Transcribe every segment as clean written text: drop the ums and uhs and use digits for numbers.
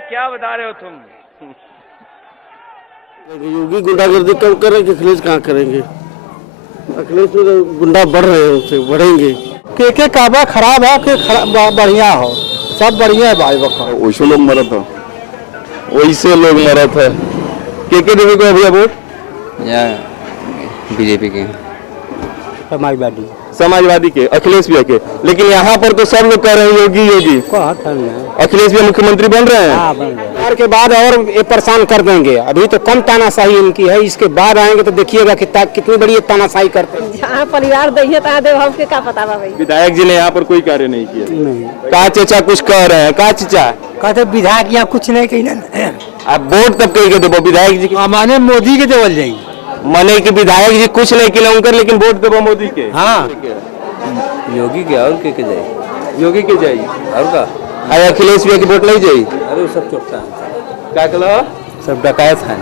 क्या बता रहे हो तुम? योगी गुंडागर्दी कम करेंगे, अखिलेश कहाँ करेंगे? अखिलेश तो गुंडा बढ़ रहे हैं, उससे बढ़ेंगे। के काबा खराब है कि बढ़िया हो, सब बढ़िया है भाई बका। वैसे लोग मरा था, वैसे लोग मरा था। के देवी को अभी वोट या बीजेपी के, समाजवादी के, अखिलेश भी के। लेकिन यहाँ पर तो सब लोग कह रहे हैं योगी योगी। अखिलेश भी मुख्यमंत्री बन रहे हैं। बिहार के बाद और ये परेशान कर देंगे। अभी तो कम तानाशाही इनकी है, इसके बाद आएंगे तो देखिएगा कितनी बड़ी तानाशाही करते हैं। जहाँ परिवार दहिए तहाँ देव, हमके क्या पता भाई। विधायक जी ने यहाँ पर कोई कार्य नहीं किया। कहा चचा कुछ कह रहे हैं, कहा चचा कहते विधायक यहाँ कुछ नहीं कही। आप वोट तब कही के देवो विधायक जी की? माने मोदी के देवल जाई, माने कि विधायक जी कुछ नहीं किया उनकर, लेकिन वोट देवो मोदी के। हाँ योगी के और के जाए, योगी के जाइए और का अरे अखिलेश भी की वोट नहीं जाइए। अरे सब चुपता है, क्या कहा? सब डकायत है।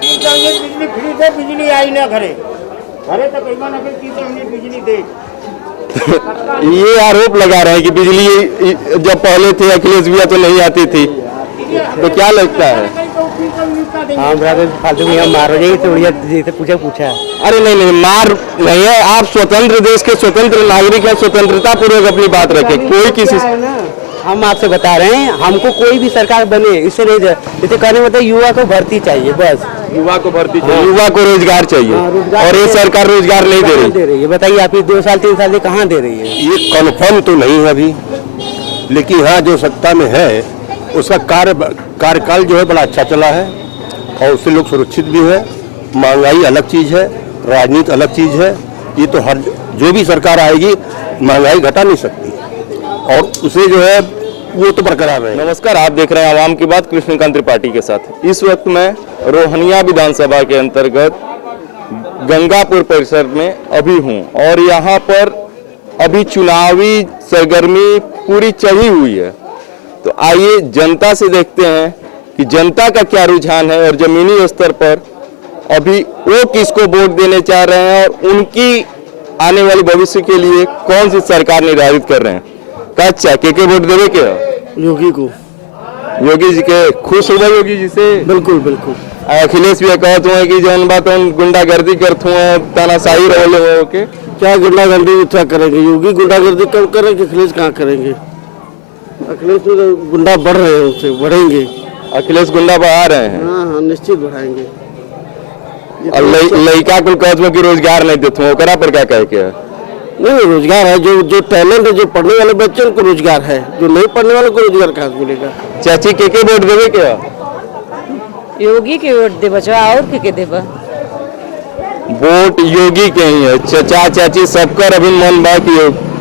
बिजली फ्री दे, बिजली आई ना घरे घरे तो कई बार बिजली दे। ये आरोप लगा रहे हैं कि बिजली जब पहले थे अखिलेश भैया तो नहीं आती थी, तो क्या लगता है? हाँ फालतू में मार हो जाएगी तो जैसे पूछा। अरे नहीं नहीं, मार नहीं है। आप स्वतंत्र देश के स्वतंत्र नागरिक हैं, स्वतंत्रता पूर्वक अपनी बात रखें। कोई किसी हम आपसे बता रहे हैं, हमको कोई भी सरकार बने इससे नहीं, जैसे कहने मतलब युवा को भर्ती चाहिए, बस युवा को भर्ती चाहिए, युवा को रोजगार चाहिए। और ये सरकार रोजगार नहीं दे रही है। बताइए आप 2 साल 3 साल से कहाँ दे रही है? ये कन्फर्म तो नहीं है अभी, लेकिन हाँ जो सत्ता में है उसका कार्यकाल जो है बड़ा अच्छा चला है और उससे लोग सुरक्षित भी है। महंगाई अलग चीज़ है, राजनीति अलग चीज़ है। ये तो हर जो भी सरकार आएगी महंगाई घटा नहीं सकती और उसे जो है वो तो बरकरार रहे। नमस्कार, आप देख रहे हैं आवाम की बात कृष्णकांत त्रिपाठी के साथ। इस वक्त मैं रोहनिया विधानसभा के अंतर्गत गंगापुर परिसर में अभी हूँ और यहाँ पर अभी चुनावी सरगर्मी पूरी चढ़ी हुई है। तो आइए जनता से देखते हैं कि जनता का क्या रुझान है और जमीनी स्तर पर अभी वो किसको वोट देने चाह रहे हैं और उनकी आने वाले भविष्य के लिए कौन सी सरकार निर्धारित कर रहे हैं। कच्चा के वोट देवे क्या? योगी को। योगी जी के खुश हो गए योगी जी से? बिल्कुल बिल्कुल। अखिलेश भी कहते हैं कि जौन बात गुंडागर्दी करते हैं, तानाशाही रहे हो के। क्या गुंडागर्दी क्या करेंगे? योगी गुंडागर्दी कम करेंगे, अखिलेश कहाँ करेंगे? अखिलेश तो गुंडा बढ़ रहे हैं, उससे बढ़ेंगे। अखिलेश गुंडा बढ़ा रहे हैं? हाँ हाँ निश्चित बढ़ाएंगे। और लड़का कुल कहते कि रोजगार नहीं देते ओकरा पर क्या कहे के? नहीं, रोजगार है। जो टैलेंट है, जो पढ़ने वाले बच्चे उनको रोजगार है, जो नहीं पढ़ने वाले को रोजगार कहाँ से मिलेगा? चाची के वोट देवे क्या? योगी के वोट दे बचवा, और के देबा? वोट योगी के ही है। चाचा चाची सबकर अभी मन बा कि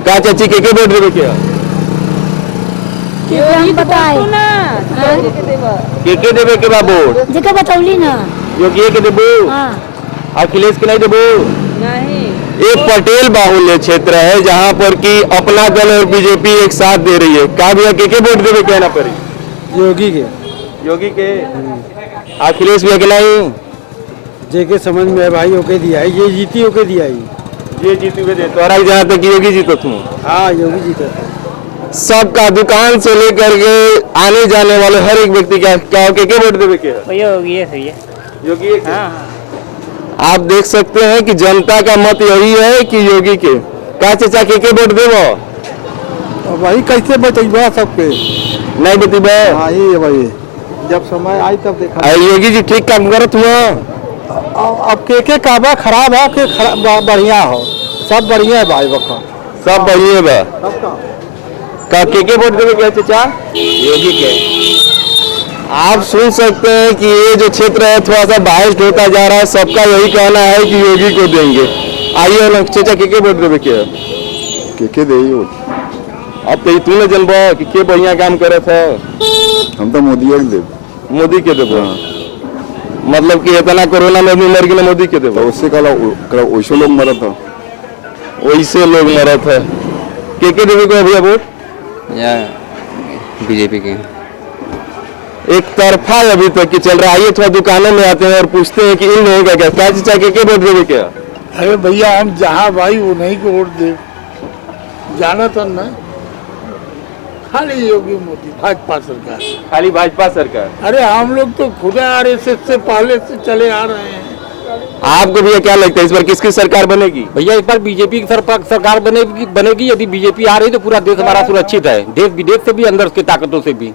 का चाची के वोट देवे क्या? योगी बताए ना, के देवे के बा वोट? जेके बतौली ना, योगी के देबो? अखिलेश के नहीं देबो? नहीं। एक पटेल बाहुल्य क्षेत्र है जहां पर कि अपना दल और बीजेपी एक साथ दे रही है। का भी के वोट देवे कहना पड़ी? योगी के। योगी के? अखिलेश भी के नहीं? जेके समझ में है भाई, ओके दिया है, ये जीती ओके दिया है, ये जीती के दे तोरा जहां तक योगी जीतो तुम। हाँ योगी जीता। सबका दुकान से लेकर के आने जाने वाले हर एक व्यक्ति क्या के वोट देवे क्या? योगी है सही है। योगी है? हाँ। आप देख सकते हैं कि जनता का मत यही है कि योगी के। का चाचा के वोट देवो? भाई कैसे बचेगा सबके? नहीं बतेबा? हाँ ये है भाई, जब समय आई तब देखा। योगी जी ठीक काम करत हुआ। अब के काबा खराब है कि बढ़िया हो, सब बढ़िया है भाई बका, सब बढ़िया बा। सबका का के वोट देवे क्या चाचा? योगी के। आप सुन सकते हैं कि ये जो क्षेत्र है थोड़ा सा बाइस्ड होता जा रहा है। सबका यही कहना है कि योगी को देंगे। आइए ना चाचा के वोट देवे क्या? के दे अब तो तू न जनबो कि बढ़िया काम करे था। हम तो मोदी के देव। मोदी के देबो? मतलब कि इतना कोरोना में भी मर गए, मोदी के देबो? उससे वैसे लोग मरा था, वैसे लोग मरा था। के देवे को अभी वोट? या बीजेपी के। एक तरफा अभी तक की चल रहा है। आइए थोड़ा दुकानों में आते हैं और पूछते हैं कि इन लोगों का क्या चाचा के वोट देवे क्या? अरे भैया हम जहाँ भाई वो नहीं को वोट दे, जाना तो ना खाली योगी मोदी भाजपा सरकार। खाली भाजपा सरकार। अरे हम लोग तो खुद आरएसएस से पहले से चले आ रहे हैं। आपको भैया क्या लगता है इस बार किसकी सरकार बनेगी? भैया इस बार बीजेपी की सरकार बनेगी। यदि बीजेपी आ रही तो पूरा देश हमारा सुरक्षित है, देश विदेश से भी, अंदर की ताकतों से भी।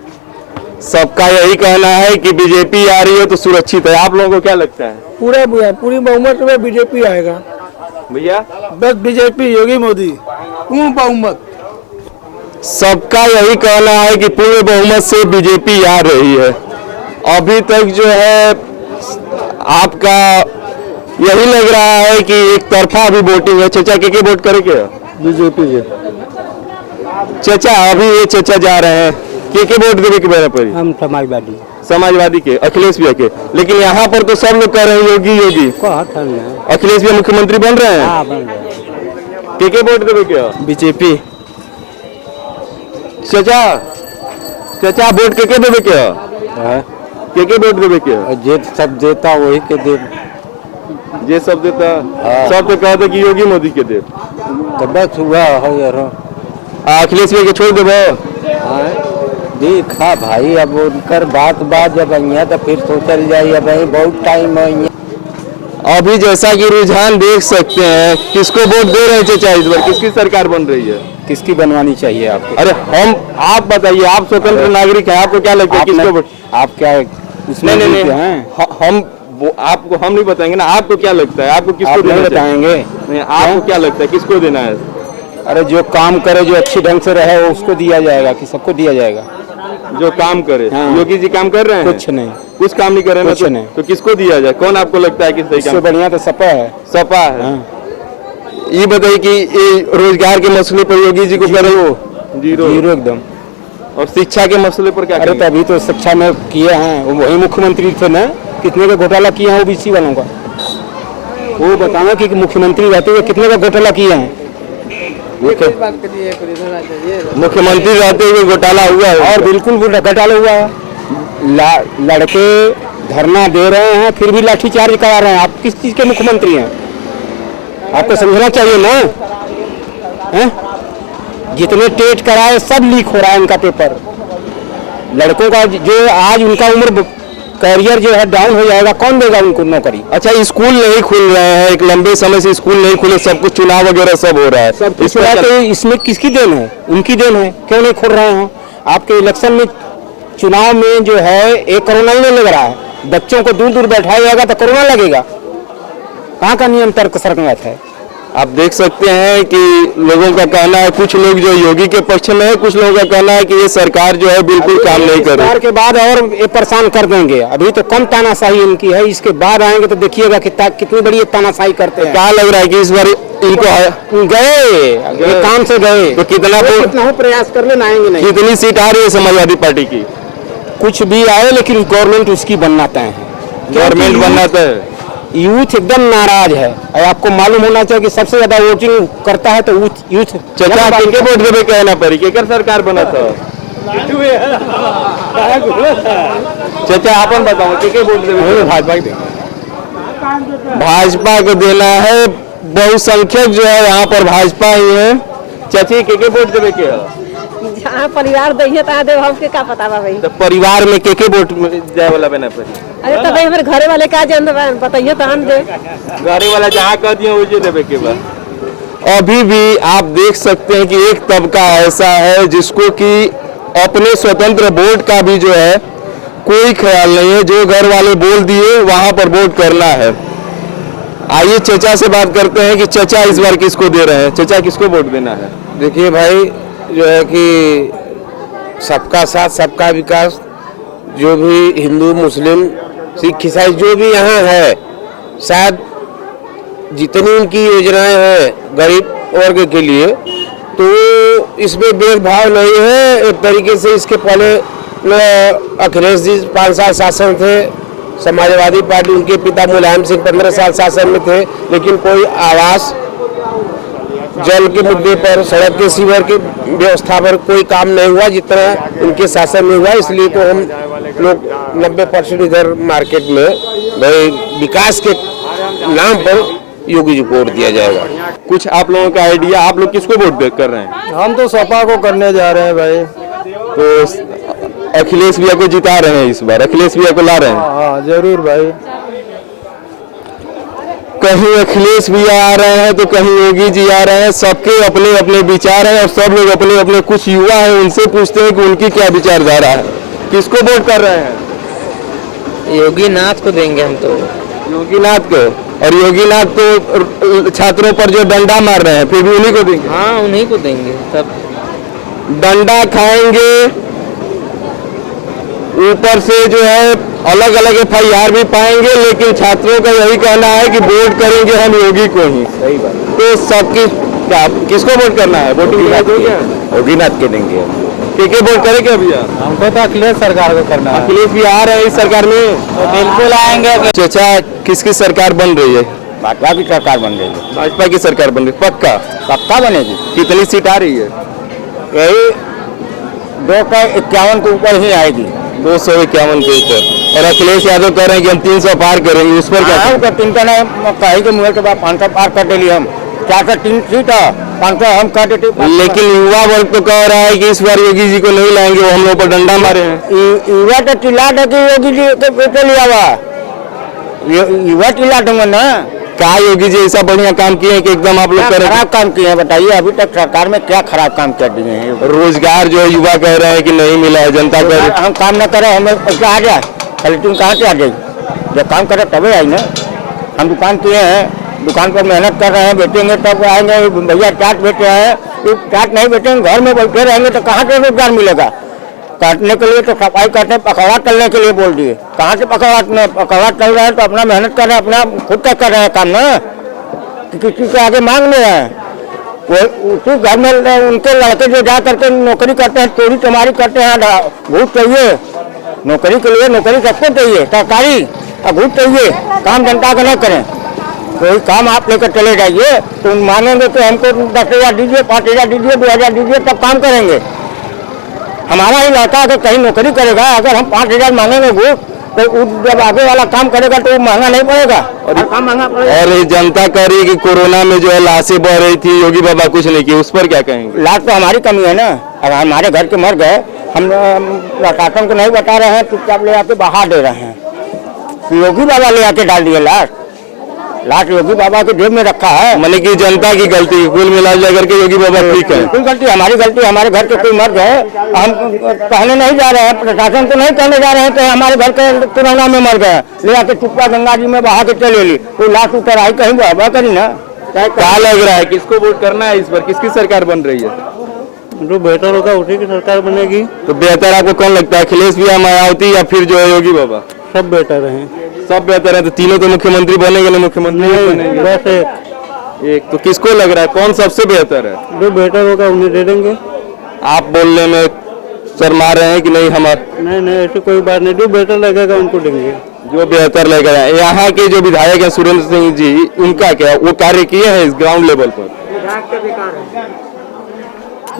सबका यही कहना है कि बीजेपी आ रही है तो सुरक्षित है। आप लोगों को क्या लगता है? पूरी बहुमत में बीजेपी आएगा भैया बस। बीजेपी योगी मोदी पूर्ण बहुमत। सबका यही कहना है कि पूर्ण बहुमत से बीजेपी आ रही है। अभी तक जो है आपका यही लग रहा है कि एक तरफा अभी वोटिंग है। चचा के वोट करेंगे? बीजेपी के। चचा अभी ये चचा जा रहे हैं के वोट देवे के मेरा परी? हम समाजवादी के, अखिलेश भैया के। लेकिन यहाँ पर तो सब लोग कह रहे हैं योगी योगी। अखिलेश भैया मुख्यमंत्री बन रहे हैं। के वोट देवे क्या? बीजेपी। चचा चचा वोट के देवे क्या? के वोट देवे क्या? जे सब देता वही के दे। ये सब देता सब तो कहते कि योगी मोदी के दे। तो बस हुआ है यार। अखिलेश भैया के छोड़ देबो? देखा भाई, अब उनकर बात जब आई तो फिर सोचल जाए। अब बहुत टाइम है। अभी जैसा कि रुझान देख सकते हैं, किसको वोट दे रहे हैं चचा इस बार? किसकी सरकार बन रही है? किसकी बनवानी चाहिए आपको? अरे आप बताइए, आप स्वतंत्र नागरिक हैं, आपको क्या लगता है किसको वोट? आप क्या उसमें नहीं हम नहीं बताएंगे ना। आपको क्या लगता है आपको किसको देना बताएंगे? नहीं, आपको क्या लगता है किसको देना है? अरे जो काम करे, जो अच्छी ढंग से रहे, वो उसको दिया जाएगा कि सबको दिया जाएगा? जो काम करे। हाँ। योगी जी काम कर रहे हैं? कुछ नहीं, कुछ काम नहीं कर रहे हैं। कुछ नहीं। तो किसको दिया जाए? कौन आपको लगता है कि सही काम? बढ़िया तो सपा है। सपा है। हाँ। ये बताइए कि ये रोजगार के मसले पर योगी जी को करे वो जीरो एकदम। और शिक्षा के मसले पर क्या? अरे तो अभी तो शिक्षा में किए हैं, वही मुख्यमंत्री थे ना। कितने का घोटाला किए हैं ओबीसी वालों का? वो बताना कि मुख्यमंत्री रहते हुए कितने का घोटाला किए हैं? मुख्यमंत्री रहते हुए घोटाला हुआ है। और बिल्कुल घोटाला हुआ है। लड़के धरना दे रहे हैं, फिर भी लाठीचार्ज करा रहे हैं। आप किस चीज के मुख्यमंत्री हैं? आपको समझना चाहिए ना। हैं? जितने टेट कराए सब लीक हो रहा है इनका पेपर। लड़कों का जो आज उनका उम्र करियर जो है डाउन हो जाएगा, कौन देगा उनको नौकरी? अच्छा, स्कूल नहीं खुल रहे हैं, एक लंबे समय से स्कूल नहीं खुले, सब कुछ चुनाव वगैरह सब हो रहा है। सब कुछ हो रहा है, तो इसमें किसकी देन है? उनकी देन है। क्यों नहीं खोल रहे हो? आपके इलेक्शन में, चुनाव में जो है एक कोरोना ही नहीं लग रहा है। बच्चों को दूर दूर बैठाया जाएगा तो कोरोना लगेगा। कहाँ का नियम तर्क संगत है? आप देख सकते हैं कि लोगों का कहना है, कुछ लोग जो योगी के पक्ष में है, कुछ लोगों का कहना है कि ये सरकार जो है बिल्कुल काम नहीं कर रही। सरकार के बाद और ये परेशान कर देंगे। अभी तो कम तानाशाही इनकी है, इसके बाद आएंगे तो देखिएगा कितनी बड़ी तानाशाही करते हैं। क्या लग रहा है कि इस बार इनको गए काम से गए तो कितना प्रयास कर लेना आएंगे नहीं। कितनी सीट आ रही है समाजवादी पार्टी की? कुछ भी आए, लेकिन गवर्नमेंट उसकी बनना तय है। गवर्नमेंट बनना तय। यूथ एकदम नाराज है। और आपको मालूम होना चाहिए कि सबसे ज्यादा वोटिंग करता है तो यूथ। चचा किनके वोट देवे कहना पड़ी? केकर सरकार बना था? चचा आपन बताओ के वोट देवे? भाजपा को देना है। बहुसंख्यक जो है यहाँ पर भाजपा ही है। चाची के वोट देवे के? जहाँ परिवार दहिए तहाँ देव, हमके का पता बा भाई। तो परिवार में के वोट जाए वाला बना पड़ी? अरे तो भाई हमारे घरे वाले का जान बताइए तो हम दे। घरे वाला जहाँ कह दिए वही देवे के बाद। अभी भी आप देख सकते हैं कि एक तबका ऐसा है जिसको कि अपने स्वतंत्र वोट का भी जो है कोई ख्याल नहीं है। जो घर वाले बोल दिए वहां पर वोट करना है। आइए चचा से बात करते हैं कि चचा इस बार किसको दे रहे हैं? चचा किसको वोट देना है? देखिए भाई, जो है कि सबका साथ सबका विकास, जो भी हिंदू मुस्लिम सिख ईसाई जो भी यहाँ है, शायद जितनी उनकी योजनाएं हैं गरीब वर्ग के लिए, तो इसमें भेदभाव नहीं है। एक तरीके से इसके पहले अखिलेश जी 5 साल शासन थे, समाजवादी पार्टी, उनके पिता मुलायम सिंह 15 साल शासन में थे, लेकिन कोई आवास, जल के मुद्दे पर, सड़क के सीवर के व्यवस्था पर कोई काम नहीं हुआ जितना उनके शासन में हुआ। इसलिए तो हम लोग 90% इधर मार्केट में भाई विकास के नाम पर योगी जी को वोट दिया जाएगा। कुछ आप लोगों का आइडिया, आप लोग किसको वोट कर रहे हैं? हम तो सपा को करने जा रहे हैं भाई। तो अखिलेश भैया को जिता रहे हैं इस बार, अखिलेश भैया को ला रहे हैं। हाँ जरूर भाई। कहीं अखिलेश भैया आ रहे हैं तो कहीं योगी जी आ रहे हैं, सबके अपने अपने विचार हैं और सब लोग अपने अपने, कुछ युवा हैं उनसे पूछते हैं कि उनकी क्या विचारधारा है। किसको वोट कर रहे हैं? योगी नाथ को देंगे हम तो। योगीनाथ को। और योगीनाथ तो छात्रों पर जो डंडा मार रहे हैं फिर भी उन्हीं को देंगे। हाँ उन्हीं को देंगे सब। डंडा खाएंगे, ऊपर से जो है अलग अलग FIR भी पाएंगे, लेकिन छात्रों का यही कहना है कि वोट करेंगे हम योगी को ही। सही बात। तो सबकी किसको वोट करना है? वोटिंग योगीनाथ के देंगे। के वोट करेंगे भैया? हमको तो अखिलेश सरकार को करना है। अखिलेश भी आ रहे हैं इस सरकार में, तो बिल्कुल आएंगे। चाचा किसकी सरकार बन रही है? भाजपा की सरकार बन रही है। भाजपा की सरकार बन रही है, पक्का? पक्का बनेगी। कितनी सीट आ रही है? यही 251 के ऊपर ही आएगी। 251 के ऊपर। और अखिलेश यादव कह रहे हैं कि हम 300 पार करेंगे, उस पर क्या? 300 नहीं कहीं के मुँह के बाद 500 पार कर देली हम। 403 सीट है, 500 हम कर देते। लेकिन युवा वर्ग तो कह रहा है कि इस बार योगी जी को नहीं लाएंगे, वो हम लोग पर डंडा मारे हैं। युवा तो चिल्ला दे कि योगी जी के बेटे लिया हुआ, युवा चिल्ला दूंगा ना। क्या योगी जी ऐसा बढ़िया काम किए हैं कि एकदम आप लोग करें? खराब काम किए हैं बताइए, अभी तक सरकार में क्या खराब काम कर दिए हैं? रोजगार जो युवा कह रहे हैं कि नहीं मिला है, जनता कर हम काम न करें, हमें पैसा आ जाए, कल तुम कहाँ से आ जाए? जब काम करे तभी आई ना। हम दुकान किए हैं, दुकान पर मेहनत कर रहे हैं, बेचेंगे तब आएंगे। भैया चाट बेच रहे हैं, चाट नहीं बेचेंगे, घर में बैठे रहेंगे तो कहाँ से रोजगार मिलेगा? काटने के लिए तो सफाई करते, पकौड़ा तलने के लिए बोल दिए। कहाँ से पकौड़ा तल रहे हैं? तो अपना मेहनत कर रहे हैं, अपना खुद का कर रहे हैं काम ना, किसी से आगे मांग नहीं रहे हैं। वो उसी घर में उनके लड़के जो जा करके नौकरी करते हैं, चोरी चमारी करते हैं, घूस चाहिए नौकरी के लिए, नौकरी सबको चाहिए सरकारी, और घूस चाहिए, काम जनता का नहीं करें। कोई काम आप लेकर चले जाइए तो मांगेंगे तो हमको 10,000 दीजिए, 5,000 दीजिए, 2,000 दीजिए, तब काम करेंगे। हमारा ही लड़का अगर कहीं नौकरी करेगा, अगर हम 5,000 मांगेंगे घूस, तो जब आगे वाला काम करेगा तो महंगा नहीं पड़ेगा, और काम महंगा पड़ेगा। और ये जनता कह रही है कि कोरोना में जो है लाशें बह रही थी, योगी बाबा कुछ नहीं किए, उस पर क्या कहेंगे? लाश तो हमारी कमी है ना। अगर हमारे घर के मर गए, हम प्रशासन को नहीं बता रहे हैं, चुपचाप ले आके बहा दे रहे हैं। योगी बाबा ले आके डाल दिए लाश योगी बाबा के जेब में रखा है। माने कि जनता की गलती, कुल मिला करके योगी बाबा ठीक है। कोई गलती हमारी गलती, हमारे घर के कोई मर गए, हम कहने नहीं जा रहे हैं, प्रशासन को नहीं कहने जा रहे हैं कि हमारे घर के कोरोना में मर गए, ले आके चुप्पा गंगा जी में बहा के चले ली, कोई लाश उतर आई कहीं बहा करी ना। क्या लग रहा है किसको वोट करना है इस बार? किसकी सरकार बन रही है? जो बेहतर होगा उसी की सरकार बनेगी। तो बेहतर आपको कौन लगता है, अखिलेश भैया, मायावती या फिर जो है योगी बाबा? सब बेहतर हैं। सब बेहतर है। तो तीनों तो मुख्यमंत्री बनेंगे ना? मुख्यमंत्री नहीं बनेंगे, बस एक। तो किसको लग रहा है कौन सबसे बेहतर है? जो बेहतर होगा उन्हें दे देंगे। आप बोलने में शर्मा रहे हैं कि नहीं? नहीं ऐसी कोई बात नहीं, जो बेहतर लगेगा उनको देंगे। जो बेहतर लगेगा। यहाँ के जो विधायक हैं सुरेंद्र सिंह जी, उनका क्या वो कार्य किए हैं इस ग्राउंड लेवल पर?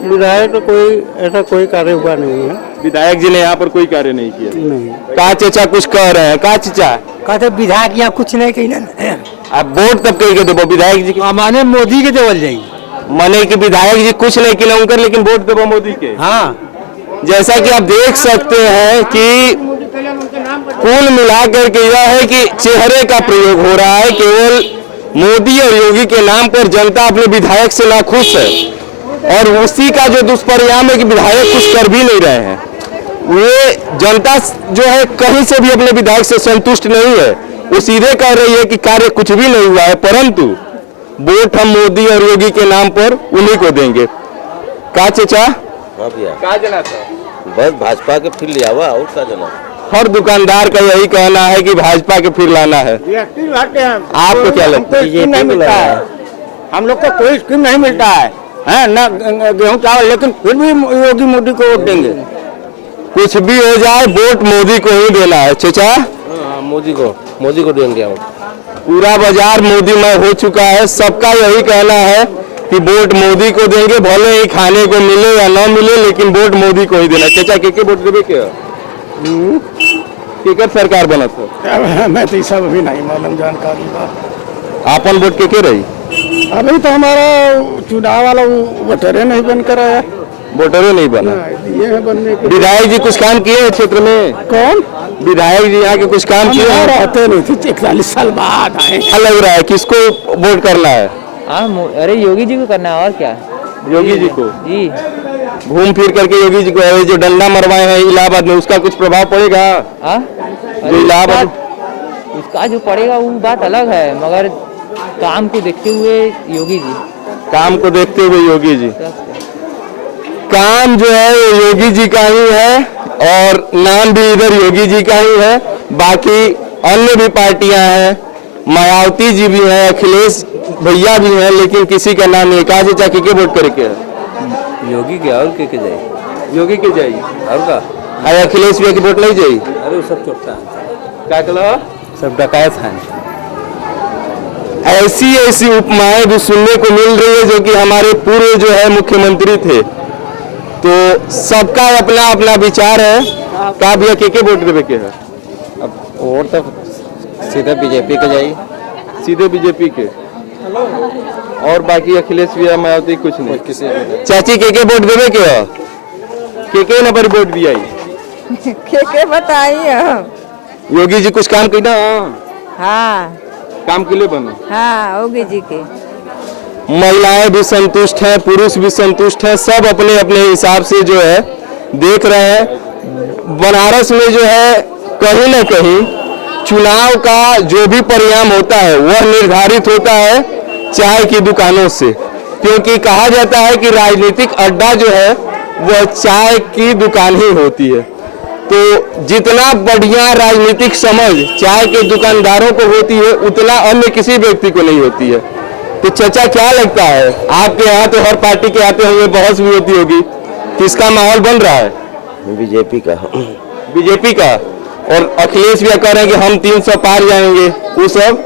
विधायक तो कोई ऐसा कोई कार्य हुआ नहीं है। विधायक जी ने यहाँ पर कोई कार्य नहीं किया। नहीं। कहा चचा कुछ कह रहे हैं? कहा चचा? कहते विधायक यहाँ कुछ नहीं कही ना। आप वोट तब कहीं के देवो विधायक जी की? माने मोदी के देवल जाई। माने कि विधायक जी कुछ नहीं किया उनकर, लेकिन वोट देवो मोदी के। हाँ जैसा कि आप देख सकते हैं कि कुल मिलाकर के यह है कि चेहरे का प्रयोग हो रहा है। केवल मोदी और योगी के नाम पर जनता अपने विधायक से नाखुश है, और उसी का जो दुष्परिणाम है कि विधायक कुछ कर भी नहीं रहे हैं। ये जनता जो है कहीं से भी अपने विधायक से संतुष्ट नहीं है। वो सीधे कह रही है कि कार्य कुछ भी नहीं हुआ है, परंतु वोट हम मोदी और योगी के नाम पर उन्हीं को देंगे। का चचा? का जना था? बस भाजपा के फिर लिया हुआ, और का जना? हर दुकानदार का यही कहना है कि भाजपा के फिर लाना है। आपको क्या लगता है? नहीं मिलता है, हम लोग को कोई स्कीम नहीं मिलता है, ना गेहूँ चावल, लेकिन फिर भी योगी मोदी को वोट देंगे। कुछ भी हो जाए वोट मोदी को ही देना है चचा। मोदी को देंगे हम। पूरा बाजार मोदीमय हो चुका है, सबका यही कहना है कि वोट मोदी को देंगे, भले ही खाने को मिले या ना मिले, लेकिन वोट मोदी को ही देना। चचा के वोट देवे क्या? केकर सरकार बना था? मैं तो सब अभी नहीं मालूम जानकारी बा। आपन वोट के रही? अभी तो हमारा चुनाव वाला वोटरे नहीं बनकर आया। वोटरों नहीं बना। ये है बनने के विधायक जी कुछ काम किए हैं क्षेत्र में? कौन विधायक जी यहाँ के कुछ काम किए हैं? रहते नहीं थे, 41 साल बाद आए। क्या लग रहा है किसको वोट करना है? अरे योगी जी को करना है और क्या। योगी जी को। जी घूम फिर करके योगी जी को जो डंडा मरवाए हैं इलाहाबाद में, उसका कुछ प्रभाव पड़ेगा? जो इलाहाबाद उसका जो पड़ेगा वो बात अलग है, मगर काम को देखते हुए योगी जी। काम को देखते हुए योगी जी। काम जो है वो योगी जी का ही है और नाम भी इधर योगी जी का ही है। बाकी अन्य भी पार्टियां हैं, मायावती जी भी हैं, अखिलेश भैया भी हैं, लेकिन किसी का नाम नहीं। कहा चाचा के वोट करके है? योगी के और के जाए, योगी के जाइए और का अरे अखिलेश भैया की वोट नहीं जाइए? अरे वो सब चोटता है, क्या कहा? सब डकायत हैं। ऐसी ऐसी उपमाएं भी सुनने को मिल रही है जो कि हमारे पूर्व जो है मुख्यमंत्री थे। तो सबका अपना अपना विचार है। का भैया के वोट देवे के है? अब वोट तो सीधे बीजेपी के जाइए। सीधे बीजेपी के, और बाकी अखिलेश भैया मायावती कुछ नहीं। किसी चाची के वोट देवे के है? के नंबर वोट दिया? के बताइए। योगी जी कुछ काम किया? हाँ काम के लिए बना। हाँ योगी जी के। महिलाएं भी संतुष्ट हैं, पुरुष भी संतुष्ट हैं, सब अपने अपने हिसाब से जो है देख रहे हैं। बनारस में जो है कहीं न कहीं चुनाव का जो भी परिणाम होता है वह निर्धारित होता है चाय की दुकानों से, क्योंकि कहा जाता है कि राजनीतिक अड्डा जो है वह चाय की दुकान ही होती है। तो जितना बढ़िया राजनीतिक समझ चाय के दुकानदारों को होती है उतना अन्य किसी व्यक्ति को नहीं होती है। तो चाचा क्या लगता है, आपके यहाँ तो हर पार्टी के आते हुए बहस भी होती होगी, किसका माहौल बन रहा है? बीजेपी का। बीजेपी का। और अखिलेश भी कह रहे हैं कि हम 300 पार जाएंगे, वो सब।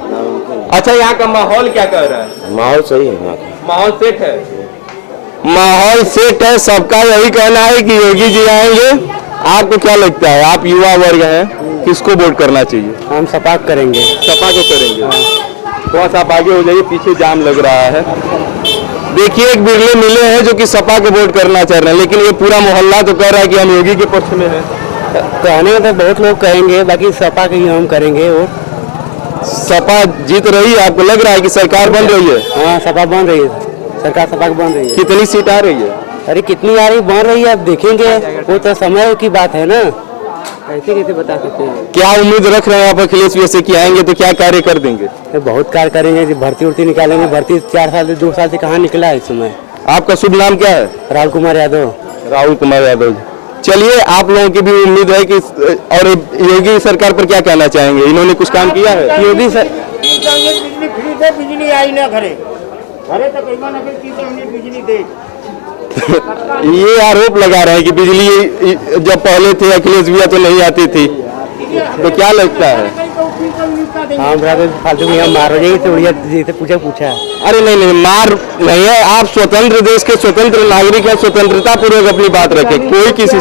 अच्छा, यहाँ का माहौल क्या कह रहा है? माहौल सही है यहाँ का। माहौल सेट है। माहौल सेट है, सबका यही कहना है कि योगी जी आएंगे। आपको क्या लगता है, आप युवा वर्ग हैं, किसको वोट करना चाहिए? हम सपा करेंगे। सपा को करेंगे। थोड़ा सा आप आगे हो जाइए, पीछे जाम लग रहा है। देखिए, एक बिरले मिले हैं जो कि सपा को वोट करना चाह रहे हैं, लेकिन ये पूरा मोहल्ला तो कह रहा है कि हम योगी के पक्ष में हैं। कहने में तो बहुत लोग कहेंगे, बाकी सपा के ही हम करेंगे। वो सपा जीत रही है, आपको लग रहा है कि सरकार बन रही है? हाँ, सपा बन रही है, सरकार सपा की बन रही है। कितनी सीट आ रही है? अरे कितनी आ रही बन रही है, अब देखेंगे, वो तो समय की बात है ना, ऐसे कैसे बता सकते हैं। क्या उम्मीद रख रहे हैं आप अखिलेश वैसे कि आएंगे तो क्या कार्य कर देंगे? तो बहुत कार्य करेंगे, भर्ती उर्ती निकालेंगे। भर्ती 4 साल से 2 साल से कहाँ निकला है इस समय। आपका शुभ नाम क्या है? राहुल कुमार यादव। राहुल कुमार यादव जी। चलिए, आप लोगों की भी उम्मीद है कि, और योगी सरकार पर क्या कहना चाहेंगे? इन्होंने कुछ काम किया है? योगी सर बिजली आई ना घरे घरे तो कई बार बिजली दे। ये आरोप लगा रहे हैं कि बिजली जब पहले थे अखिलेश भैया तो नहीं आती थी, तो क्या लगता है? हाँ, फालतू में हम मार रहे हैं, तो पूछा। अरे नहीं, मार नहीं है। आप स्वतंत्र देश के स्वतंत्र नागरिक हैं, स्वतंत्रता पूर्वक अपनी बात रखें। कोई किसी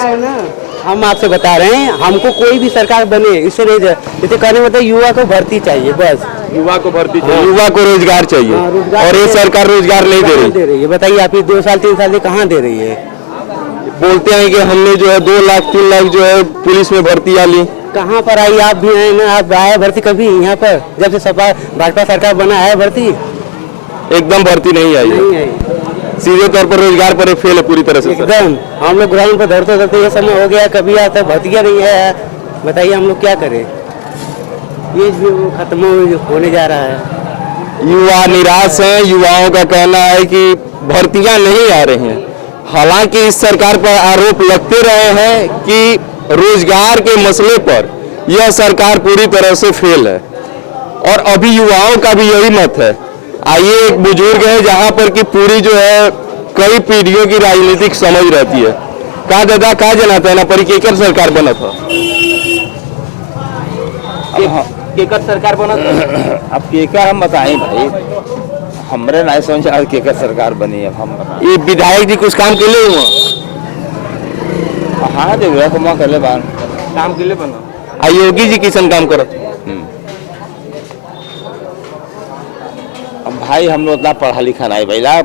हम आपसे बता रहे हैं, हमको कोई भी सरकार बने इससे नहीं, जैसे कहने मतलब युवा को भर्ती चाहिए, बस युवा को भर्ती चाहिए, युवा को रोजगार चाहिए। और ये सरकार रोजगार नहीं दे रही है। बताइए, आप 2 साल 3 साल से कहाँ दे रही है? बोलते हैं कि हमने जो है 2 लाख 3 लाख जो है पुलिस में भर्ती ली। कहाँ पर आई? आप भी आए ना, आप आए भर्ती कभी यहाँ पर? जब से सपा भाजपा सरकार बना है भर्ती एकदम भर्ती नहीं आई है। सीधे तौर पर रोजगार पर फेल है पूरी तरह से। एकदम हम लोग ग्राउंड पर धरते धरते ये समय हो गया, कभी आता भर्तियाँ नहीं है। बताइए हम लोग क्या करें? ये खत्म होने जा रहा है। युवा निराश हैं। युवाओं का कहना है कि भर्तियां नहीं आ रही हैं। हालांकि इस सरकार पर आरोप लगते रहे हैं कि रोजगार के मसले पर यह सरकार पूरी तरह से फेल है, और अभी युवाओं का भी यही मत है। आइए, एक बुजुर्ग है जहां पर कि पूरी जो है कई पीढ़ियों की राजनीतिक समझ रहती है। कहा दादा, कहा जनाता है ना पर केकर सरकार बना था? केकर सरकार बना था? अब केकर हम बताएं भाई, हमरे नहीं समझ केकर सरकार बनी है। हम ये विधायक जी कुछ काम के लिए हुआ? हाँ, जो हुआ कर ले बार काम के लिए बना। योगी जी किसन काम करो? अब भाई हम लोग उतना पढ़ा लिखा नहीं भैया,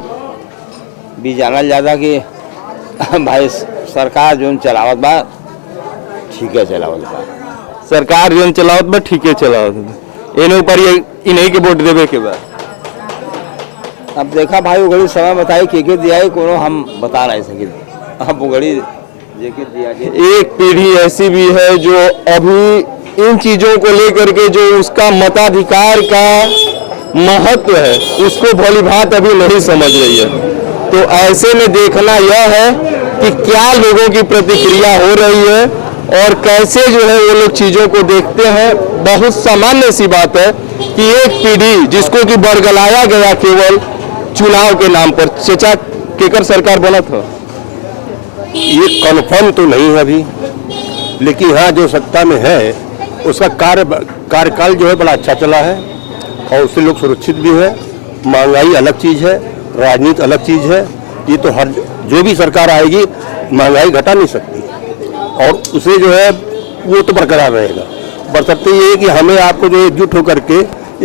भी जानल ज्यादा कि भाई सरकार जो चलावत बा ठीक है चलावत बा। सरकार जो चलावत बा ठीक है चलावत इन ऊपर ये इन्हीं के वोट देवे के बाद। अब देखा भाई उगड़ी समय बताई के दिया है कोनो हम बता नहीं सके। अब उगड़ी जेके दिया एक पीढ़ी ऐसी भी है जो अभी इन चीजों को लेकर के जो उसका मताधिकार का महत्व है उसको भली भांत अभी नहीं समझ रही है। तो ऐसे में देखना यह है कि क्या लोगों की प्रतिक्रिया हो रही है और कैसे जो है वो लोग चीजों को देखते हैं। बहुत सामान्य सी बात है कि एक पीढ़ी जिसको कि बरगलाया गया केवल चुनाव के नाम पर। चचा केकर सरकार बना था? ये कन्फर्म तो नहीं है अभी, लेकिन हाँ जो सत्ता में है उसका कार्यकाल जो है बड़ा अच्छा चला है और उससे लोग सुरक्षित भी है। महंगाई अलग चीज़ है, राजनीति अलग चीज़ है। ये तो हर जो भी सरकार आएगी महंगाई घटा नहीं सकती और उसे जो है वो तो बरकरार रहेगा। बशर्ते ये है कि हमें आपको जो एकजुट होकर के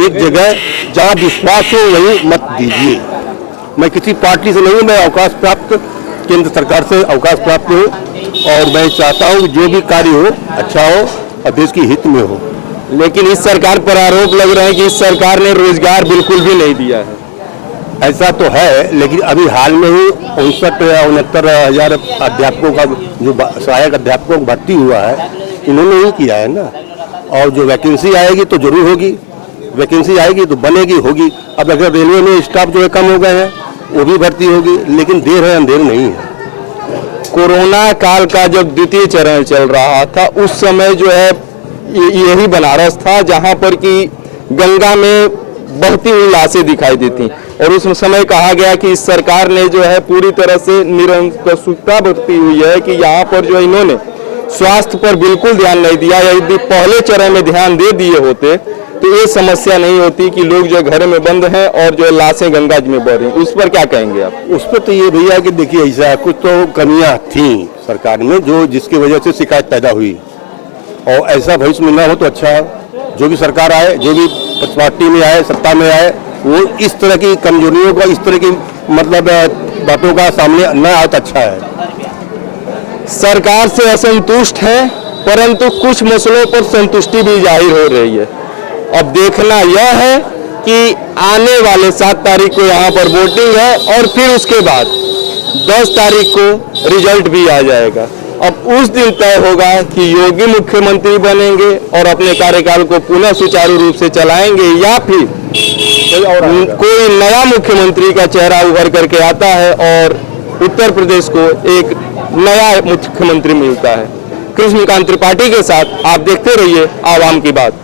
एक जगह जहाँ विश्वास हो वहीं मत दीजिए। मैं किसी पार्टी से नहीं हूँ, मैं अवकाश प्राप्त केंद्र सरकार से अवकाश प्राप्त हो और मैं चाहता हूँ जो भी कार्य हो अच्छा हो और देश की हित में हो। लेकिन इस सरकार पर आरोप लग रहा है कि इस सरकार ने रोजगार बिल्कुल भी नहीं दिया है। ऐसा तो है, लेकिन अभी हाल में ही 69,000 अध्यापकों का जो सहायक अध्यापकों को भर्ती हुआ है इन्होंने ही किया है ना। और जो वैकेंसी आएगी तो जरूर होगी, वैकेंसी आएगी तो बनेगी होगी। अब अगर रेलवे में स्टाफ जो है कम हो गए हैं वो भी भर्ती होगी, लेकिन देर है अंधेर नहीं है। कोरोना काल का जब द्वितीय चरण चल रहा था उस समय जो है यही बनारस था जहां पर कि गंगा में बहती हुई लाशें दिखाई देती और उस समय कहा गया कि इस सरकार ने जो है पूरी तरह से निरंकुशता बरती हुई है कि यहाँ पर जो इन्होंने स्वास्थ्य पर बिल्कुल ध्यान नहीं दिया। यदि पहले चरण में ध्यान दे दिए होते तो ये समस्या नहीं होती कि लोग जो घर में बंद हैं और जो लाशें गंगा जी में बह रही हैं। उस पर क्या कहेंगे आप? उस पर तो ये भैया कि देखिए ऐसा कुछ तो कमियां थी सरकार में जो जिसकी वजह से शिकायत पैदा हुई और ऐसा भविष्य में ना हो तो अच्छा है। जो भी सरकार आए, जो भी पार्टी में आए, सत्ता में आए, वो इस तरह की कमजोरियों का, इस तरह की मतलब बातों का सामने न आए तो अच्छा है। सरकार से असंतुष्ट है परंतु कुछ मसलों पर संतुष्टि भी जाहिर हो रही है। अब देखना यह है कि आने वाले 7 तारीख को यहाँ पर वोटिंग है और फिर उसके बाद 10 तारीख को रिजल्ट भी आ जाएगा। अब उस दिन तय होगा कि योगी मुख्यमंत्री बनेंगे और अपने कार्यकाल को पुनः सुचारू रूप से चलाएंगे या फिर कोई नया मुख्यमंत्री का चेहरा उभर करके आता है और उत्तर प्रदेश को एक नया मुख्यमंत्री मिलता है। कृष्णकांत त्रिपाठी के साथ आप देखते रहिए आवाम की बात।